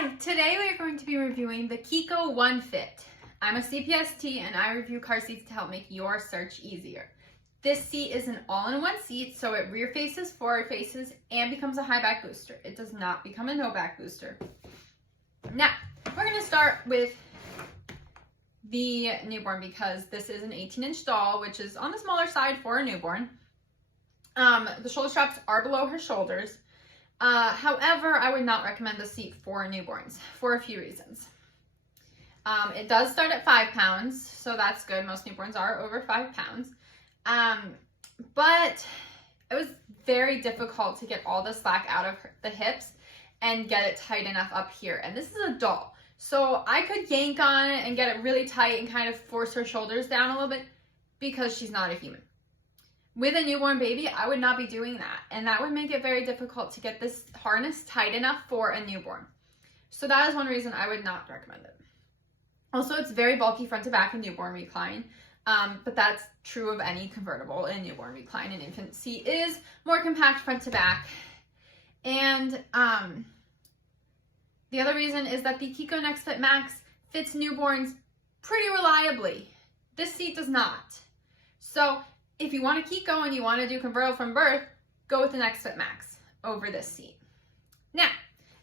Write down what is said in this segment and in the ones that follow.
Hi, today we are going to be reviewing the Chicco Onefit. I'm a CPST and I review car seats to help make your search easier. This seat is an all-in-one seat, so it rear faces, forward faces, and becomes a high back booster. It does not become a no back booster. Now, we're going to start with the newborn because this is an 18-inch doll, which is on the smaller side for a newborn. The shoulder straps are below her shoulders. However, I would not recommend the seat for newborns for a few reasons. It does start at 5 pounds, so that's good. Most newborns are over 5 pounds. But it was very difficult to get all the slack out of the hips and get it tight enough up here. And this is a doll, so I could yank on it and get it really tight and kind of force her shoulders down a little bit because she's not a human. With a newborn baby, I would not be doing that, and that would make it very difficult to get this harness tight enough for a newborn. So that is one reason I would not recommend it. Also, it's very bulky front to back in newborn recline, but that's true of any convertible in newborn recline. An infant seat is more compact front to back. And the other reason is that the Chicco Myfit Max fits newborns pretty reliably. This seat does not. So if you want a Chicco and you want to do convertible from birth, go with the Myfit Max over this seat. Now,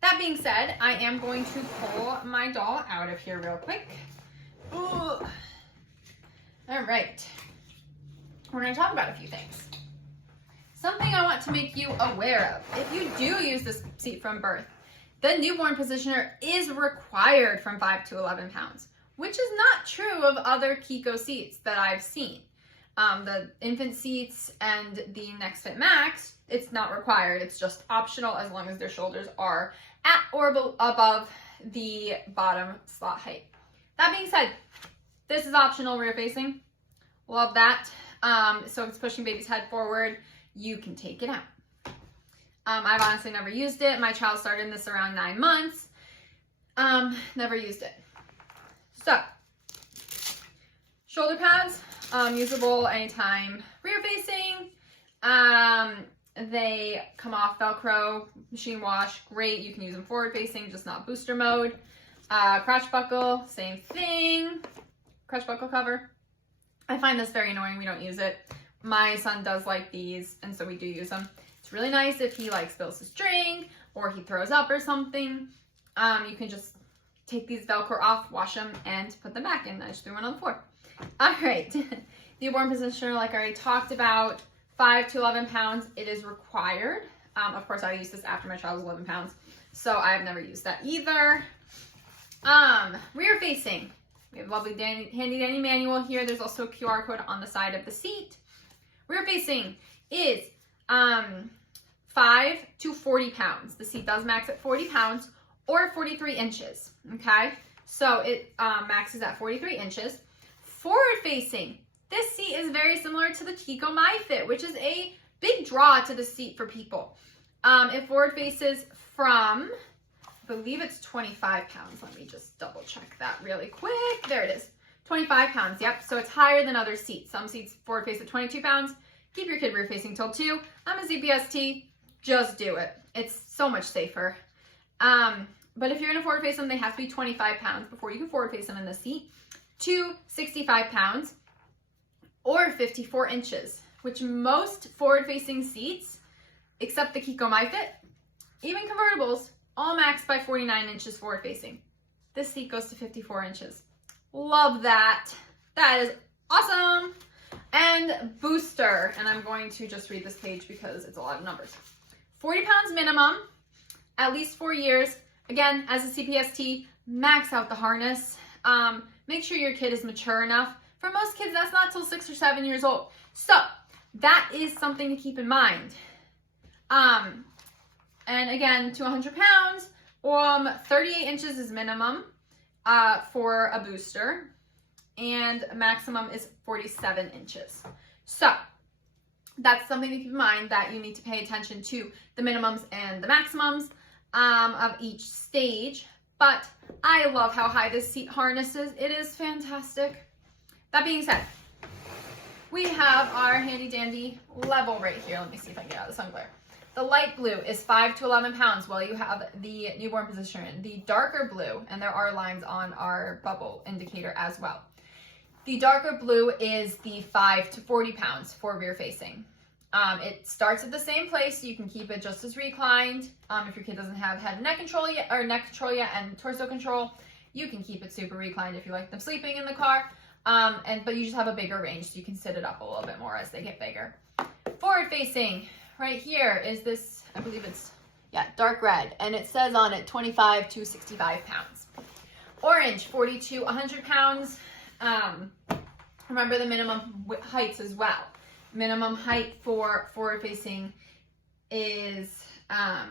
that being said, I am going to pull my doll out of here real quick. Ooh. All right. We're going to talk about a few things. Something I want to make you aware of. If you do use this seat from birth, the newborn positioner is required from 5 to 11 pounds, which is not true of other Chicco seats that I've seen. The infant seats and the Myfit Max, it's not required. It's just optional as long as their shoulders are at or above the bottom slot height. That being said, this is optional rear facing. Love that. So if it's pushing baby's head forward, you can take it out. I've honestly never used it. My child started this around 9 months. Never used it. So, shoulder pads. Usable anytime rear facing. They come off Velcro, machine wash, great. You can use them forward facing, just not booster mode. Crotch buckle, same thing. Crotch buckle cover. I find this very annoying. We don't use it. My son does like these, and so we do use them. It's really nice if he like spills his drink or he throws up or something. You can just take these Velcro off, wash them, and put them back in. I just threw one on the floor. All right, newborn positioner, like I already talked about, 5 to 11 pounds, it is required. Of course, I used this after my child was 11 pounds, so I've never used that either. Rear facing, we have a lovely handy dandy manual here. There's also a QR code on the side of the seat. Rear facing is 5 to 40 pounds. The seat does max at 40 pounds or 43 inches, okay? So it maxes at 43 inches. Forward facing, this seat is very similar to the Chicco Myfit, which is a big draw to the seat for people. It forward faces from, I believe it's 25 pounds. Let me just double check that really quick. There it is, 25 pounds, yep. So it's higher than other seats. Some seats forward face at 22 pounds. Keep your kid rear facing till 2. I'm a CPST, just do it. It's so much safer. But if you're gonna forward face them, they have to be 25 pounds before you can forward face them in the seat. To 65 pounds or 54 inches, which most forward-facing seats, except the Chicco Myfit, even convertibles, all maxed by 49 inches forward-facing. This seat goes to 54 inches. Love that. That is awesome. And booster, and I'm going to just read this page because it's a lot of numbers. 40 pounds minimum, at least 4 years. Again, as a CPST, max out the harness. Make sure your kid is mature enough. For most kids, that's not till 6 or 7 years old. So that is something to keep in mind. And again, to 100 pounds, 38 inches is minimum for a booster, and maximum is 47 inches. So that's something to keep in mind, that you need to pay attention to the minimums and the maximums of each stage. But I love how high this seat harnesses. It is fantastic. That being said, we have our handy dandy level right here. Let me see if I can get out of the sun glare. The The light blue is 5 to 11 pounds while you have the newborn position. The darker blue, and there are lines on our bubble indicator as well. The darker blue is the 5 to 40 pounds for rear facing. It starts at the same place, so you can keep it just as reclined. If your kid doesn't have head and neck control yet, or neck control yet, and torso control, you can keep it super reclined if you like them sleeping in the car. But you just have a bigger range, so you can sit it up a little bit more as they get bigger. Forward facing, right here is this, I believe it's, yeah, dark red, and it says on it 25 to 65 pounds. Orange, 40 to 100 pounds. Remember the minimum heights as well. Minimum height for forward facing is, I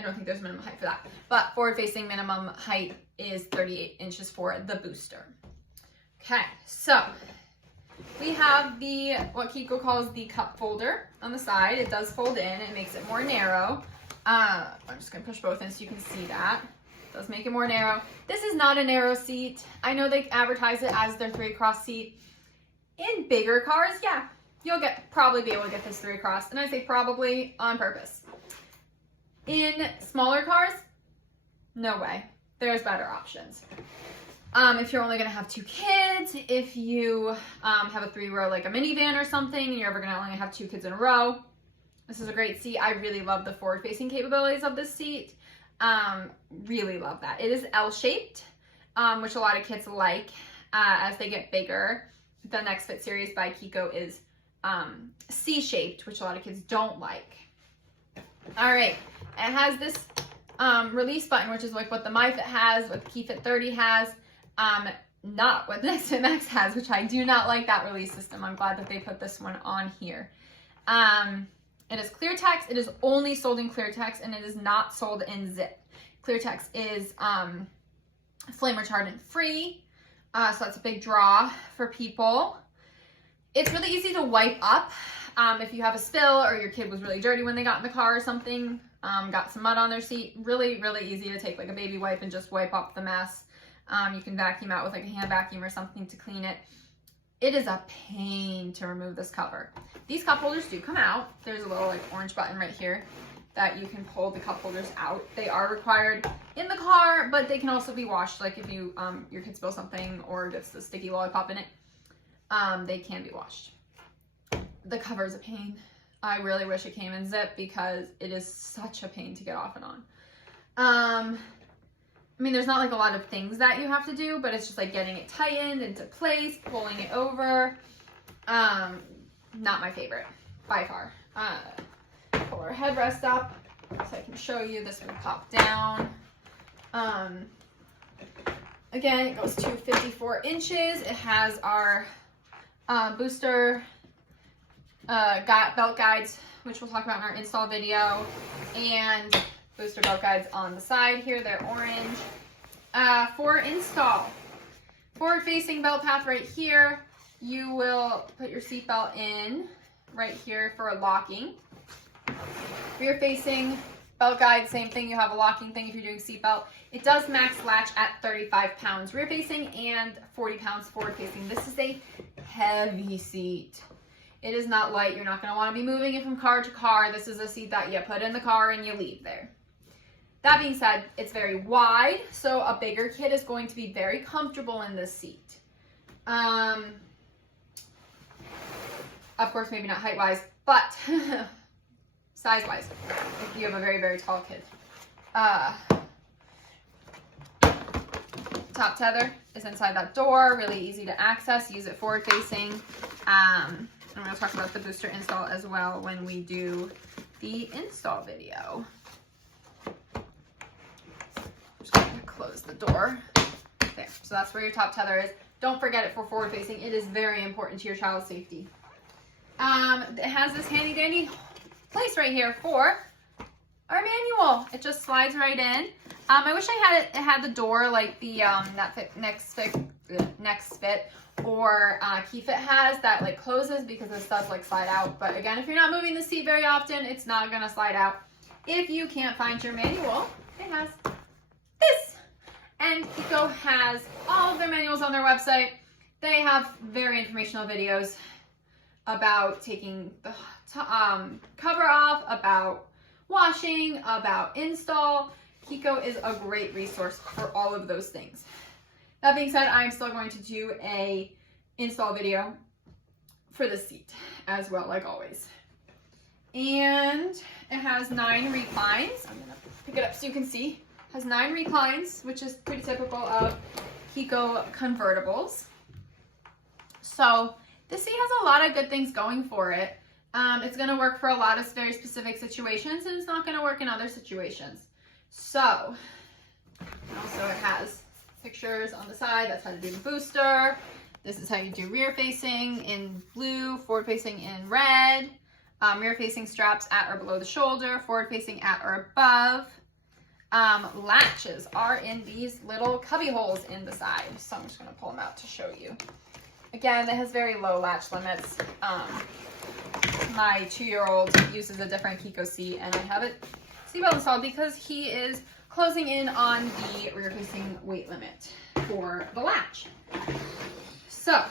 don't think there's a minimum height for that, but forward facing minimum height is 38 inches for the booster. Okay, so we have the, what Chicco calls the cup folder on the side. It does fold in, it makes it more narrow. I'm just gonna push both in so you can see that. It does make it more narrow. This is not a narrow seat. I know they advertise it as their 3-across seat. In bigger cars, yeah, you'll probably be able to get this 3-across, and I say probably on purpose. In smaller cars, no way. There's better options. If you're only gonna have 2 kids, if you have a 3-row like a minivan or something, and you're ever gonna only have 2 kids in a row, this is a great seat. I really love the forward-facing capabilities of this seat. Really love that. It is L-shaped, which a lot of kids like as they get bigger. The Next Fit series by Chicco is C-shaped, which a lot of kids don't like. All right, it has this release button, which is like what the Myfit has, what the KeyFit 30 has, not what the Next Fit Max has, which I do not like that release system. I'm glad that they put this one on here. It is cleartex. It is only sold in cleartex, and it is not sold in zip. Cleartex is flame retardant free, so that's a big draw for people. It's really easy to wipe up. If you have a spill or your kid was really dirty when they got in the car or something, got some mud on their seat, really, really easy to take like a baby wipe and just wipe up the mess. You can vacuum out with like a hand vacuum or something to clean it. It is a pain to remove this cover. These cup holders do come out. There's a little like orange button right here that you can pull the cup holders out. They are required in the car, but they can also be washed. Like if you your kid spills something or gets the sticky lollipop in it, they can be washed. The cover is a pain. I really wish it came in zip because it is such a pain to get off and on. I mean, there's not like a lot of things that you have to do, but it's just like getting it tightened into place, pulling it over. Not my favorite by far. Pull our headrest up so I can show you. This would pop down. Again, it goes to 54 inches. It has our booster belt guides, which we'll talk about in our install video, and booster belt guides on the side here. They're orange. For install, forward facing belt path right here. You will put your seat belt in right here for locking. Rear facing belt guide, same thing. You have a locking thing if you're doing seat belt. It does max latch at 35 pounds rear facing and 40 pounds forward facing. This is a heavy seat. It is not light. You're not going to want to be moving it from car to car. This is a seat that you put in the car and you leave there. That being said, it's very wide, so a bigger kid is going to be very comfortable in this seat. Of course, maybe not height-wise, but size-wise, if you have a very, very tall kid. Top tether is inside that door, really easy to access. Use it forward-facing. I'm going to talk about the booster install as well when we do the install video. Just going to close the door. There. So that's where your top tether is. Don't forget it for forward facing. It is very important to your child's safety. It has this handy dandy place right here for our manual. It just slides right in. I wish it had the door like the Next Fit or KeyFit has that like closes, because this does like slide out. But again, if you're not moving the seat very often, it's not gonna slide out. If you can't find your manual, it has this. And Chicco has all of their manuals on their website. They have very informational videos about taking the cover off, about washing, about install. Chicco is a great resource for all of those things. That being said, I'm still going to do a install video for the seat as well, like always. And it has 9 reclines. I'm gonna pick it up so you can see. It has 9 reclines, which is pretty typical of Chicco convertibles. So this seat has a lot of good things going for it. It's gonna work for a lot of very specific situations, and it's not gonna work in other situations. So, also it has pictures on the side. That's how to do the booster. This is how you do rear facing in blue, forward facing in red. Rear facing straps at or below the shoulder, forward facing at or above. Latches are in these little cubby holes in the side. So I'm just gonna pull them out to show you. Again, it has very low latch limits. My 2-year-old uses a different Chicco seat, and I have it seatbelt installed because he is closing in on the rear facing weight limit for the latch. So,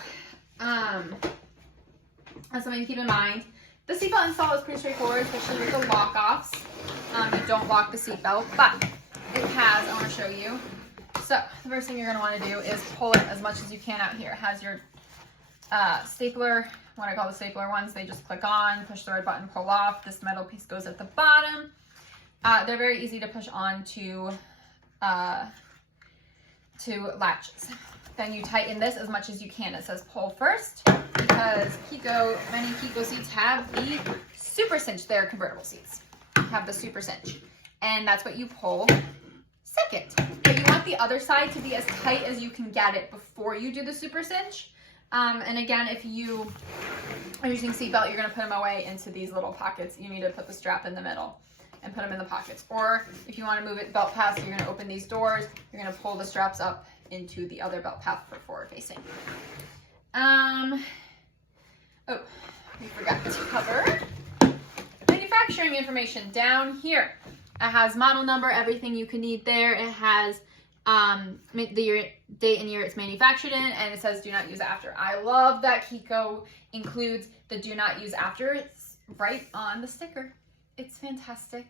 that's something to keep in mind. The seatbelt install is pretty straightforward, especially with the lock-offs. You don't lock the seatbelt, but it has, I want to show you. So, the first thing you're going to want to do is pull it as much as you can out here. It has your stapler, what I call the stapler ones. They just click on, push the red button, pull off. This metal piece goes at the bottom. They're very easy to push on to latches. Then you tighten this as much as you can. It says pull first because many Chicco seats have the super cinch. They're convertible seats. Have the super cinch. And that's what you pull second. But you want the other side to be as tight as you can get it before you do the super cinch. And again, if you are using seatbelt, you're going to put them away into these little pockets. You need to put the strap in the middle and put them in the pockets. Or if you want to move it belt path, you're going to open these doors. You're going to pull the straps up into the other belt path for forward facing. Oh, we forgot to cover manufacturing information down here. It has model number, everything you can need there. It has the date and year it's manufactured in, and it says do not use after. I love that Chicco includes the do not use after. It's right on the sticker. It's fantastic.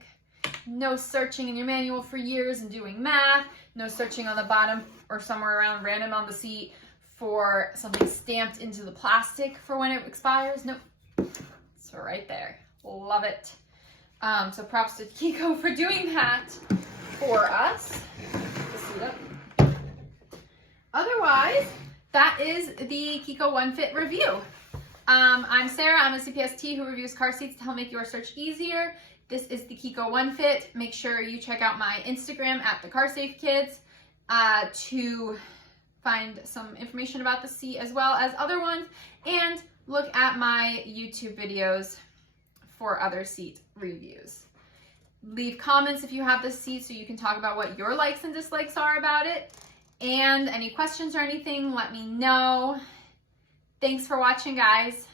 No searching in your manual for years and doing math. No searching on the bottom or somewhere around random on the seat for something stamped into the plastic for when it expires. Nope. It's right there. Love it. So props to Chicco for doing that for us. Otherwise, that is the Chicco Onefit review. I'm Sarah. I'm a CPST who reviews car seats to help make your search easier. This is the Chicco Onefit. Make sure you check out my Instagram at the Car Safe Kids to find some information about the seat as well as other ones, and look at my YouTube videos for other seat reviews. Leave comments if you have this seat so you can talk about what your likes and dislikes are about it. And any questions or anything, let me know. Thanks for watching, guys.